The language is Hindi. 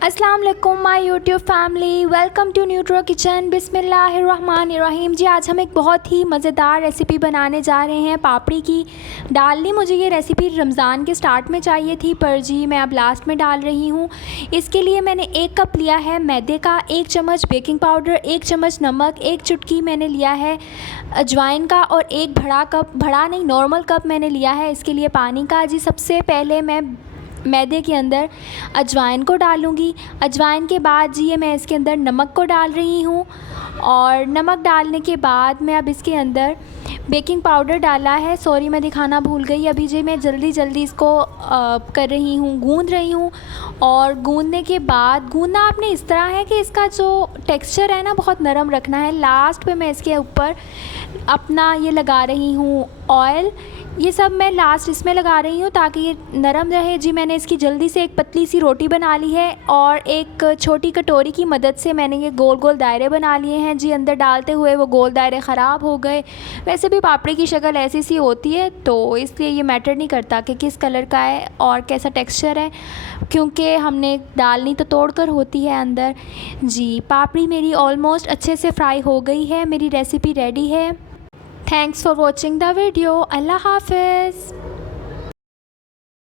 अस्सलाम वालेकुम my YouTube family, welcome to Nutro kitchen. बिस्मिल्लाहिर्रहमानिर्रहीम। जी आज हम एक बहुत ही मज़ेदार रेसिपी बनाने जा रहे हैं पापड़ी की। डालनी मुझे ये रेसिपी रमज़ान के स्टार्ट में चाहिए थी, पर जी मैं अब लास्ट में डाल रही हूँ। इसके लिए मैंने 1 कप लिया है मैदे का, 1 चम्मच बेकिंग पाउडर, 1 चम्मच नमक, 1 चुटकी मैंने लिया है अजवाइन का और 1 बड़ा नहीं नॉर्मल कप मैंने लिया है इसके लिए पानी का। जी सबसे पहले मैं मैदे के अंदर अजवाइन को डालूँगी। अजवाइन के बाद जी ये मैं इसके अंदर नमक को डाल रही हूँ और नमक डालने के बाद मैं अब इसके अंदर बेकिंग पाउडर डाला है। सॉरी मैं दिखाना भूल गई। अभी जी मैं जल्दी इसको कर रही हूँ, गूँध रही हूँ। और गूँधने के बाद गूँधना आपने इस तरह है कि इसका जो टेक्सचर है ना बहुत नरम रखना है। लास्ट पे मैं इसके ऊपर अपना ये लगा रही हूँ ऑयल। ये सब मैं लास्ट इसमें लगा रही हूँ ताकि ये नरम रहे। जी मैंने इसकी जल्दी से एक पतली सी रोटी बना ली है और एक छोटी कटोरी की मदद से मैंने ये गोल गोल दायरे बना लिए हैं। जी अंदर डालते हुए वो गोल दायरे ख़राब हो गए। वैसे भी पापड़ी की शक्ल ऐसी सी होती है तो इसलिए ये मैटर नहीं करता कि किस कलर का है और कैसा टेक्सचर है, क्योंकि हमने डालनी तो तोड़ कर होती है अंदर। जी पापड़ी मेरी ऑलमोस्ट अच्छे से फ्राई हो गई है। मेरी रेसिपी रेडी है। Thanks for watching the video. अल्लाह हाफ़िज़।